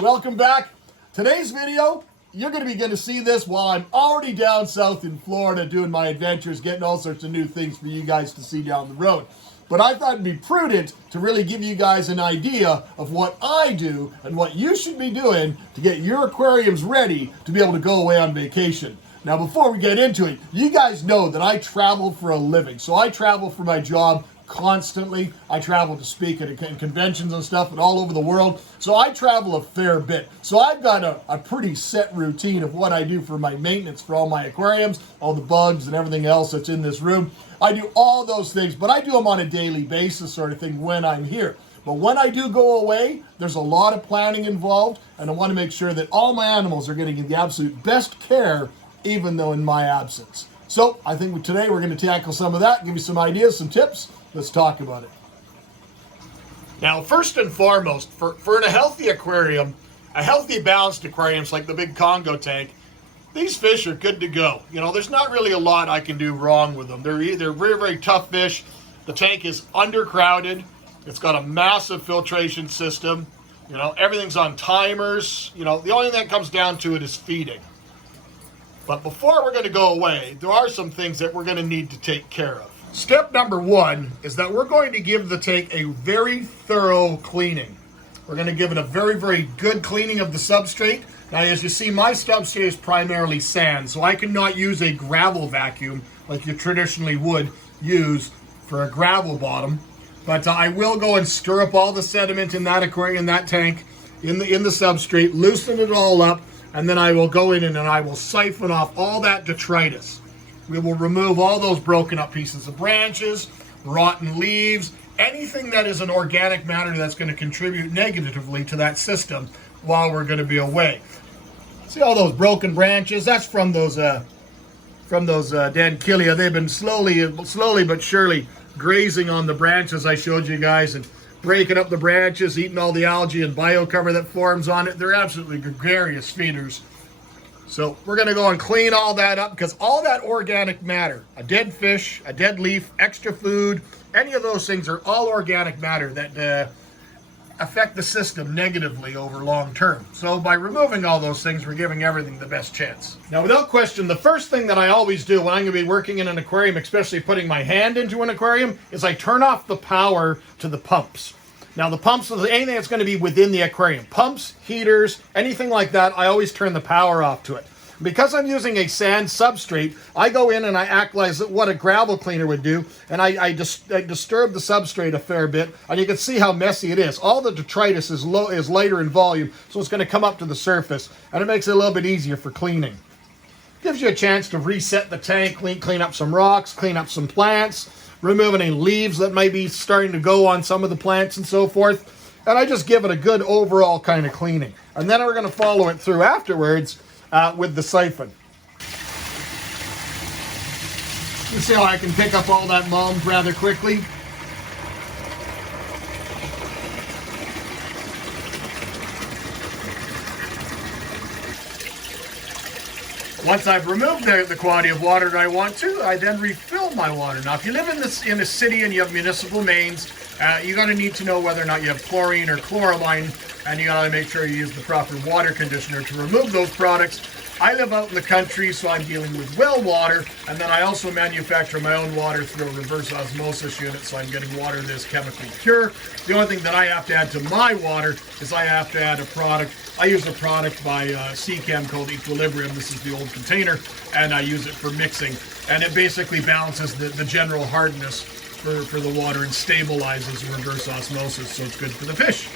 Welcome back. Today's video, you're going to begin to see this while I'm already down south in Florida doing my adventures, getting all sorts of new things for you guys to see down the road. But I thought it'd be prudent to really give you guys an idea of what I do and what you should be doing to get your aquariums ready to be able to go away on vacation. Now, before we get into it, you guys know that I travel for a living. So I travel for my job constantly. I travel to speak at conventions and stuff and all over the world. So I travel a fair bit. So I've got a pretty set routine of what I do for my maintenance for all my aquariums, all the bugs and everything else that's in this room. I do all those things, but I do them on a daily basis sort of thing when I'm here. But when I do go away, there's a lot of planning involved, and I want to make sure that all my animals are getting the absolute best care, even though in my absence. So I think today we're going to tackle some of that, give you some ideas, some tips. Let's talk about it. Now, first and foremost, for a healthy aquarium, a healthy balanced aquarium like the big Congo tank, these fish are good to go. You know, there's not really a lot I can do wrong with them. They're very, very tough fish. The tank is undercrowded. It's got a massive filtration system. You know, everything's on timers. You know, the only thing that comes down to it is feeding. But before we're going to go away, there are some things that we're going to need to take care of. Step number one is that we're going to give the tank a very thorough cleaning. We're going to give it a very, very good cleaning of the substrate. Now, as you see, my substrate is primarily sand, so I cannot use a gravel vacuum like you traditionally would use for a gravel bottom. But I will go and stir up all the sediment in that aquarium, in that tank, in the substrate, loosen it all up, and then I will go in and I will siphon off all that detritus. We will remove all those broken up pieces of branches, rotten leaves, anything that is an organic matter that's going to contribute negatively to that system while we're going to be away. See all those broken branches? That's from those Dankilia. They've been slowly but surely grazing on the branches I showed you guys and breaking up the branches, eating all the algae and biocover that forms on it. They're absolutely gregarious feeders. So we're going to go and clean all that up because all that organic matter, a dead fish, a dead leaf, extra food, any of those things are all organic matter that affect the system negatively over long term. So by removing all those things, we're giving everything the best chance. Now, without question, the first thing that I always do when I'm going to be working in an aquarium, especially putting my hand into an aquarium, is I turn off the power to the pumps. Now, the pumps, anything that's going to be within the aquarium, pumps, heaters, anything like that, I always turn the power off to it. Because I'm using a sand substrate, I go in and I act like what a gravel cleaner would do, and I disturb the substrate a fair bit, and you can see how messy it is. All the detritus is lighter in volume, so it's going to come up to the surface, and it makes it a little bit easier for cleaning. Gives you a chance to reset the tank, clean up some rocks, clean up some plants, remove any leaves that might be starting to go on some of the plants and so forth. And I just give it a good overall kind of cleaning. And then we're going to follow it through afterwards with the siphon. You see how I can pick up all that mold rather quickly? Once I've removed the quantity of water that I want to, I then refill my water. Now, if you live in a city and you have municipal mains, you're going to need to know whether or not you have chlorine or chloramine, and you got to make sure you use the proper water conditioner to remove those products. I live out in the country, so I'm dealing with well water, and then I also manufacture my own water through a reverse osmosis unit, so I'm getting water that is chemically pure. The only thing that I have to add to my water is I have to add a product. I use a product by Seachem called Equilibrium. This is the old container, and I use it for mixing. And it basically balances the general hardness for the water and stabilizes reverse osmosis, so it's good for the fish.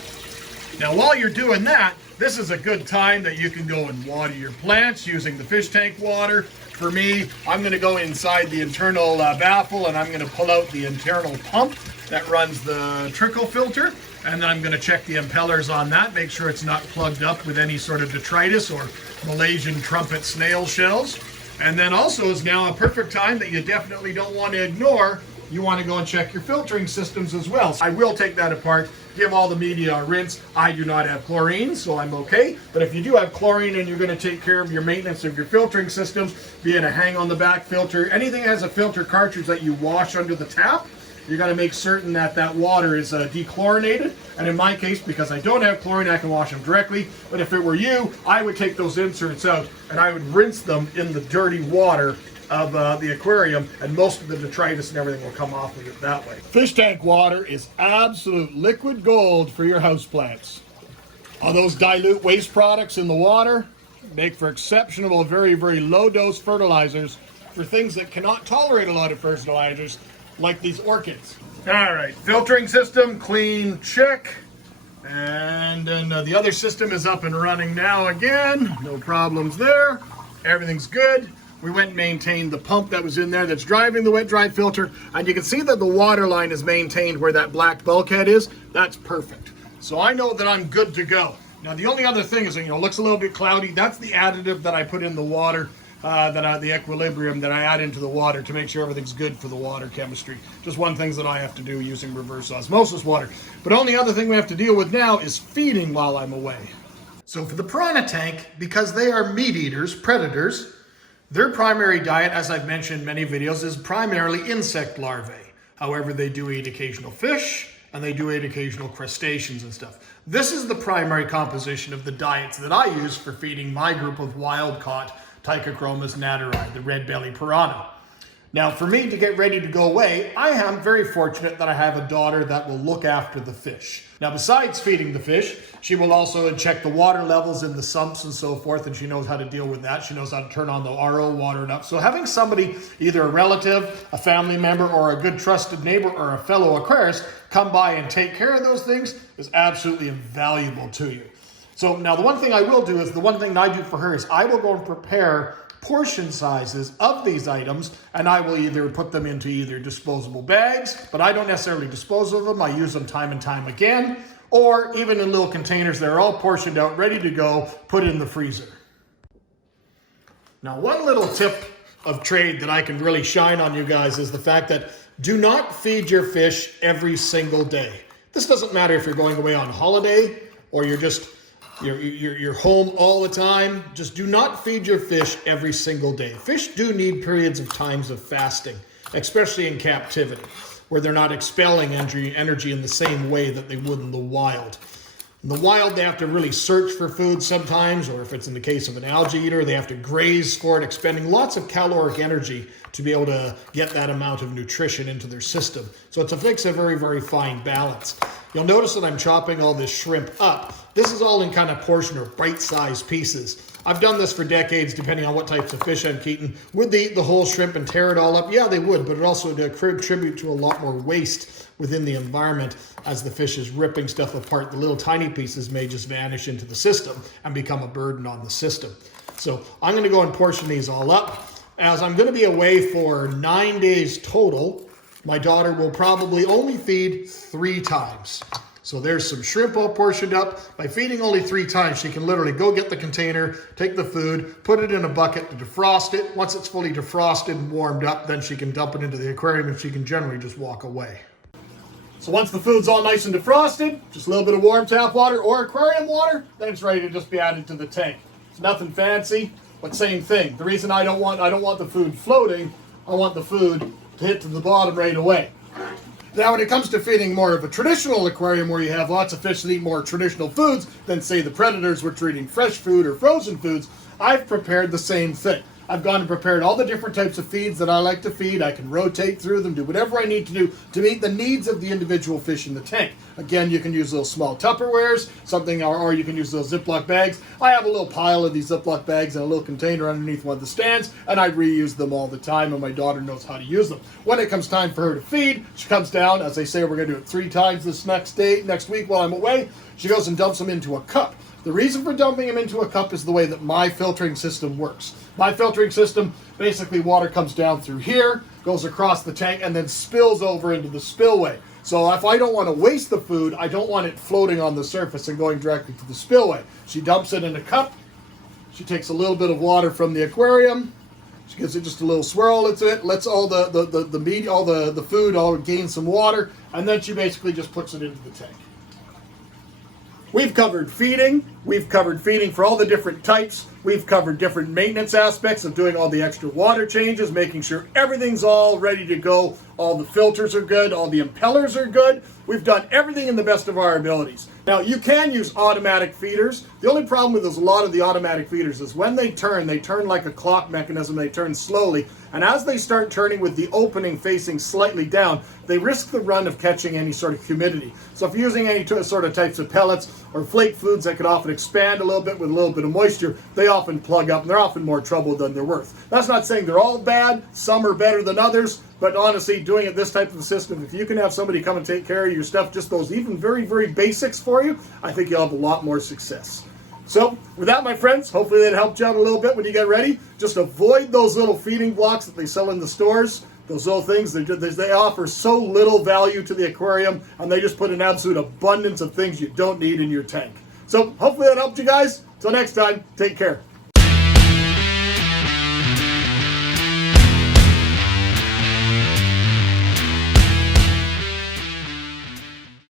Now, while you're doing that, this is a good time that you can go and water your plants using the fish tank water. For me, I'm going to go inside the internal baffle, and I'm going to pull out the internal pump that runs the trickle filter. And then I'm going to check the impellers on that, make sure it's not plugged up with any sort of detritus or Malaysian trumpet snail shells. And then also is now a perfect time that you definitely don't want to ignore. You want to go and check your filtering systems as well. I will take that apart, give all the media a rinse. I do not have chlorine, so I'm okay. But if you do have chlorine and you're going to take care of your maintenance of your filtering systems, be it a hang on the back filter, anything that has a filter cartridge that you wash under the tap, you're going to make certain that that water is dechlorinated. And in my case, because I don't have chlorine, I can wash them directly. But if it were you, I would take those inserts out and I would rinse them in the dirty water of the aquarium, and most of the detritus and everything will come off of it that way. Fish tank water is absolute liquid gold for your houseplants. All those dilute waste products in the water make for exceptional, very, very low dose fertilizers for things that cannot tolerate a lot of fertilizers, like these orchids. All right, filtering system, clean, check. And then the other system is up and running now again. No problems there. Everything's good. We went and maintained the pump that was in there that's driving the wet-dry filter. And you can see that the water line is maintained where that black bulkhead is. That's perfect. So I know that I'm good to go. Now, the only other thing is, it looks a little bit cloudy. That's the additive that I put in the water, the equilibrium that I add into the water to make sure everything's good for the water chemistry. Just one thing that I have to do using reverse osmosis water. But only other thing we have to deal with now is feeding while I'm away. So for the piranha tank, because they are meat eaters, predators, their primary diet, as I've mentioned in many videos, is primarily insect larvae. However, they do eat occasional fish, and they do eat occasional crustaceans and stuff. This is the primary composition of the diets that I use for feeding my group of wild-caught Tychochromis nateri, the red-belly piranha. Now, for me to get ready to go away, I am very fortunate that I have a daughter that will look after the fish. Now, besides feeding the fish, she will also check the water levels in the sumps and so forth, and she knows how to deal with that. She knows how to turn on the RO water and up. So having somebody, either a relative, a family member, or a good trusted neighbor, or a fellow aquarist come by and take care of those things is absolutely invaluable to you. So now the one thing I will do is, the one thing I do for her is I will go and prepare portion sizes of these items, and I will either put them into either disposable bags, but I don't necessarily dispose of them. I use them time and time again, or even in little containers. They're all portioned out, ready to go, put in the freezer. Now, one little tip of trade that I can really shine on you guys is the fact that do not feed your fish every single day. This doesn't matter if you're going away on holiday or you're home all the time. Just do not feed your fish every single day. Fish do need periods of times of fasting, especially in captivity, where they're not expelling energy in the same way that they would in the wild. In the wild, they have to really search for food sometimes, or if it's in the case of an algae eater, they have to graze for it, expending lots of caloric energy to be able to get that amount of nutrition into their system. So it takes a very, very fine balance. You'll notice that I'm chopping all this shrimp up. This is all in kind of portion or bite-sized pieces. I've done this for decades, depending on what types of fish I'm eating. Would they eat the whole shrimp and tear it all up? Yeah, they would, but it also would contribute to a lot more waste within the environment as the fish is ripping stuff apart. The little tiny pieces may just vanish into the system and become a burden on the system. So I'm going to go and portion these all up. As I'm going to be away for 9 days total, my daughter will probably only feed 3 times. So there's some shrimp all portioned up. By feeding only 3 times, she can literally go get the container, take the food, put it in a bucket to defrost it. Once it's fully defrosted and warmed up, then she can dump it into the aquarium and she can generally just walk away. So once the food's all nice and defrosted, just a little bit of warm tap water or aquarium water, then it's ready to just be added to the tank. It's nothing fancy, but same thing. The reason I don't want the food floating, I want the food to hit to the bottom right away. Now, when it comes to feeding more of a traditional aquarium where you have lots of fish that eat more traditional foods than, say, the predators which are eating fresh food or frozen foods, I've prepared the same thing. I've gone and prepared all the different types of feeds that I like to feed. I can rotate through them, do whatever I need to do to meet the needs of the individual fish in the tank. Again, you can use those small Tupperwares, or you can use those Ziploc bags. I have a little pile of these Ziploc bags and a little container underneath one of the stands, and I reuse them all the time, and my daughter knows how to use them. When it comes time for her to feed, she comes down, as I say, we're going to do it 3 times this next week while I'm away. She goes and dumps them into a cup. The reason for dumping them into a cup is the way that my filtering system works. My filtering system, basically water comes down through here, goes across the tank, and then spills over into the spillway. So if I don't want to waste the food, I don't want it floating on the surface and going directly to the spillway. She dumps it in a cup. She takes a little bit of water from the aquarium. She gives it just a little swirl into it, lets all the meat, all the food all gain some water, and then she basically just puts it into the tank. We've covered feeding, We've covered feeding for all the different types. We've covered different maintenance aspects of doing all the extra water changes, making sure everything's all ready to go. All the filters are good, all the impellers are good. We've done everything in the best of our abilities. Now, you can use automatic feeders. The only problem with a lot of the automatic feeders is when they turn like a clock mechanism. They turn slowly. And as they start turning with the opening facing slightly down, they risk the run of catching any sort of humidity. So if you're using any sort of types of pellets or flake foods that could often expand a little bit with a little bit of moisture, they often plug up and they're often more trouble than they're worth. That's not saying they're all bad. Some are better than others. But honestly, doing it this type of a system, if you can have somebody come and take care of your stuff, just those even very, very basics for you, I think you'll have a lot more success. So with that, my friends, hopefully that helped you out a little bit when you get ready. Just avoid those little feeding blocks that they sell in the stores. Those little things, they offer so little value to the aquarium, and they just put an absolute abundance of things you don't need in your tank. So hopefully that helped you guys. Till next time, take care.